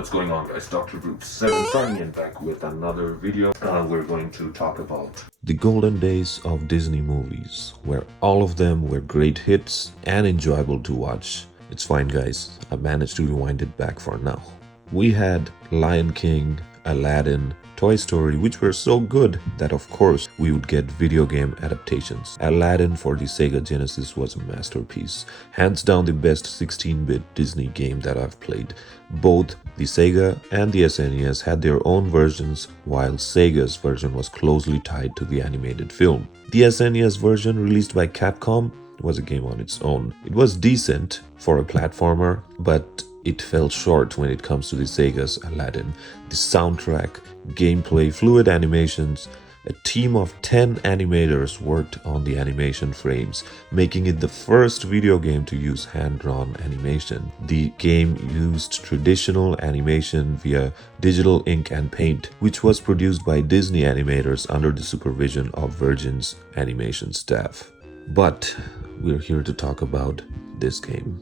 What's going on, guys? Dr. Brute 7 signing in back with another video. We're going to talk about the golden days of Disney movies, where all of them were great hits and enjoyable to watch. It's fine, guys. I managed to rewind it back for now. We had Lion King, Aladdin, Toy Story, which were so good that of course we would get video game adaptations. Aladdin for the Sega Genesis was a masterpiece. Hands down the best 16-bit Disney game that I've played. Both the Sega and the SNES had their own versions, while Sega's version was closely tied to the animated film. The SNES version, released by Capcom, was a game on its own. It was decent for a platformer, but it fell short when it comes to the Sega's Aladdin. The soundtrack, gameplay, fluid animations, a team of 10 animators worked on the animation frames, making it the first video game to use hand-drawn animation. The game used traditional animation via digital ink and paint, which was produced by Disney animators under the supervision of Virgin's animation staff. But we're here to talk about this game.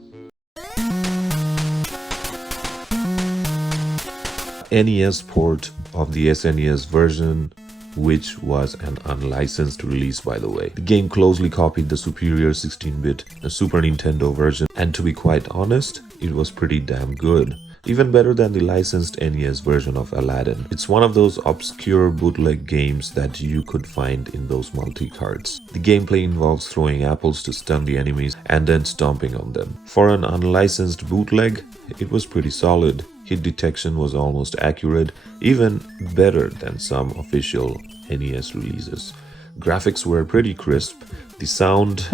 NES port of the SNES version, which was an unlicensed release, by the way. The game closely copied the superior 16-bit Super Nintendo version, and to be quite honest, it was pretty damn good. Even better than the licensed NES version of Aladdin. It's one of those obscure bootleg games that you could find in those multi-carts. The gameplay involves throwing apples to stun the enemies and then stomping on them. For an unlicensed bootleg, it was pretty solid. Hit detection was almost accurate, even better than some official NES releases. Graphics were pretty crisp. The sound,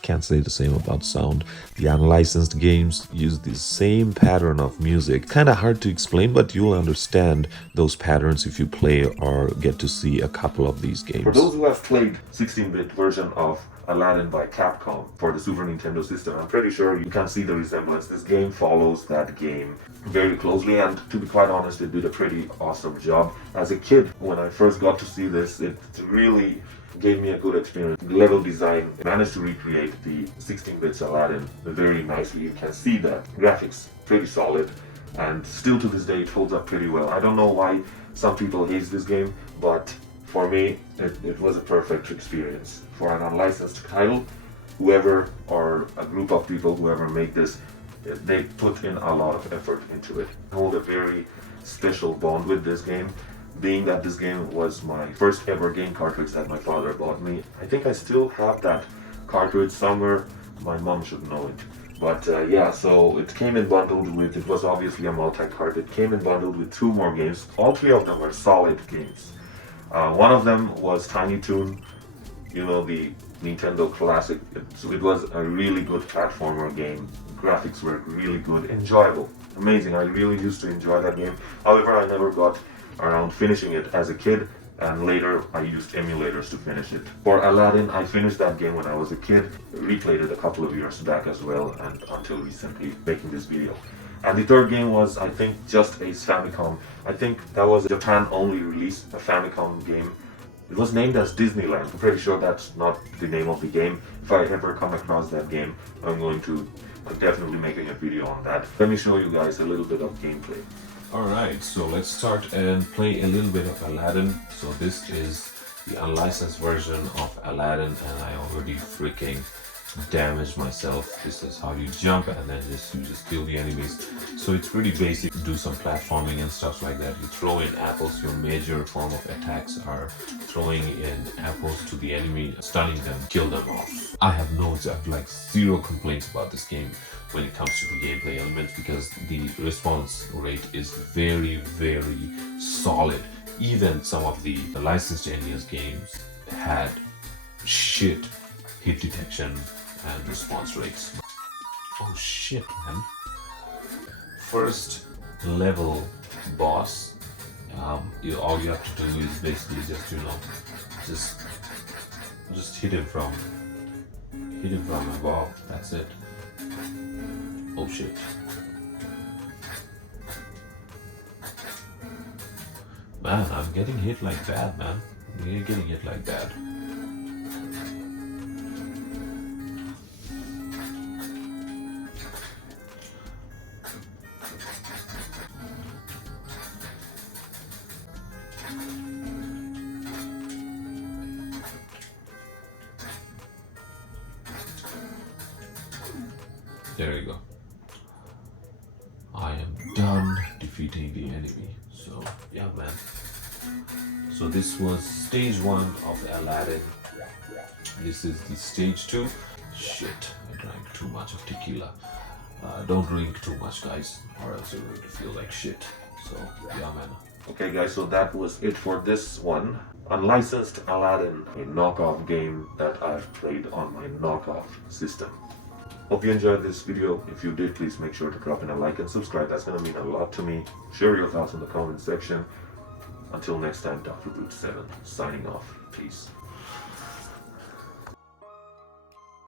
can't say the same about sound. The unlicensed games use the same pattern of music. Kinda hard to explain, but you'll understand those patterns if you play or get to see a couple of these games. For those who have played 16-bit version of Aladdin by Capcom for the Super Nintendo system, I'm pretty sure you can see the resemblance. This game follows that game very closely, and to be quite honest, it did a pretty awesome job. As a kid, when I first got to see this, it really gave me a good experience. The level design managed to recreate the 16-bit Aladdin very nicely. You can see that graphics pretty solid, and still to this day it holds up pretty well. I don't know why some people hate this game, but for me it was a perfect experience. For an unlicensed title, whoever or a group of people, whoever made this, they put in a lot of effort into it. I hold a very special bond with this game, being that this game was my first ever game cartridge that my father bought me. I think I still have that cartridge somewhere. My mom should know it. But yeah, so it came in bundled with, it was obviously a multi-cart, it came in bundled with 2 more games. All 3 of them were solid games. One of them was Tiny Toon, you know, the Nintendo classic. It was a really good platformer game. Graphics were really good, enjoyable, amazing. I really used to enjoy that game. However, I never got around finishing it as a kid, and later I used emulators to finish it. For Aladdin, I finished that game when I was a kid, replayed it a couple of years back as well, and until recently making this video. And the third game was, I think, just a Famicom. I think that was a Japan-only release, a Famicom game. It was named as Disneyland. I'm pretty sure that's not the name of the game. If I ever come across that game, I'm definitely making a video on that. Let me show you guys a little bit of gameplay. Alright, so let's start and play a little bit of Aladdin. So this is the unlicensed version of Aladdin, and I already freaking damaged myself. This is how you jump, and then you just kill the enemies. So it's pretty basic. Do some platforming and stuff like that. You throw in apples. Your major form of attacks are throwing in apples to the enemy, stunning them, kill them off. I have like 0 complaints about this game when it comes to the gameplay elements, because the response rate is very, very solid. Even some of the licensed NES games had shit hit detection and response rates. Oh shit, man. First level boss, all you have to do is basically just hit him from above. That's it. Oh shit. Man, I'm getting hit like that, man. You're getting hit like that. There you go. I am done defeating the enemy. So yeah, man. So this was stage 1 of Aladdin. This is the stage 2. Shit, I drank too much of tequila. Don't drink too much, guys, or else you're going to feel like shit. So yeah, man. Okay guys, so that was it for this one. Unlicensed Aladdin, a knockoff game that I've played on my knockoff system. Hope you enjoyed this video. If you did, please make sure to drop in a like and subscribe. That's going to mean a lot to me. Share your thoughts in the comment section. Until next time, Dr. Brute 7 signing off. Peace.